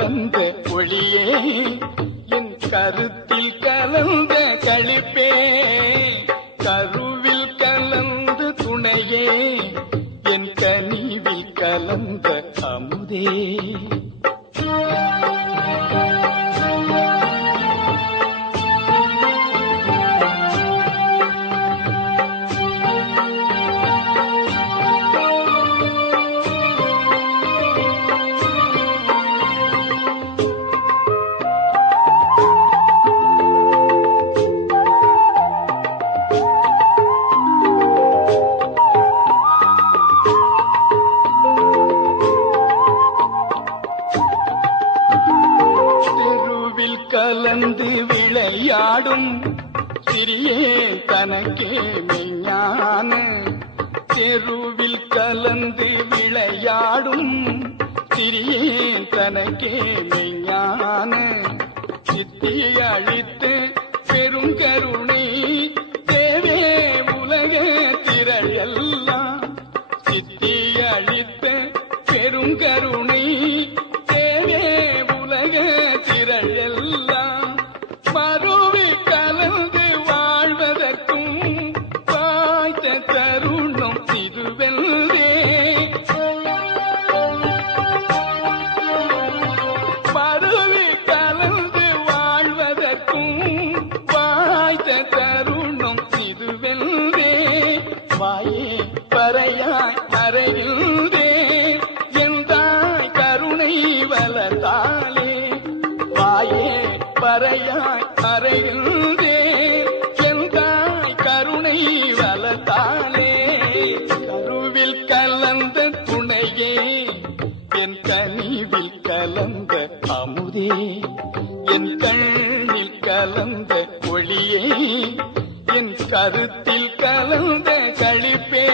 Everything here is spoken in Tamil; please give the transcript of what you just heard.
கலந்த ஒளியே என் கருத்தில் கலந்த கழிப்பே. கருவில் கலந்த துணையே என் கனிவில் கலந்த அமுதே. கோவில் கலந்து விளையாடும் சிறியே தனக்கே மெய்ஞான. தெருவில் கலந்து விளையாடும் சிறியே தனக்கே மெய்ஞான. சித்தி அழித்து பெருங்கருணை வாழ்வதற்கும் வாய்த்த என் கருத்தில் கலந்த கழிப்பே.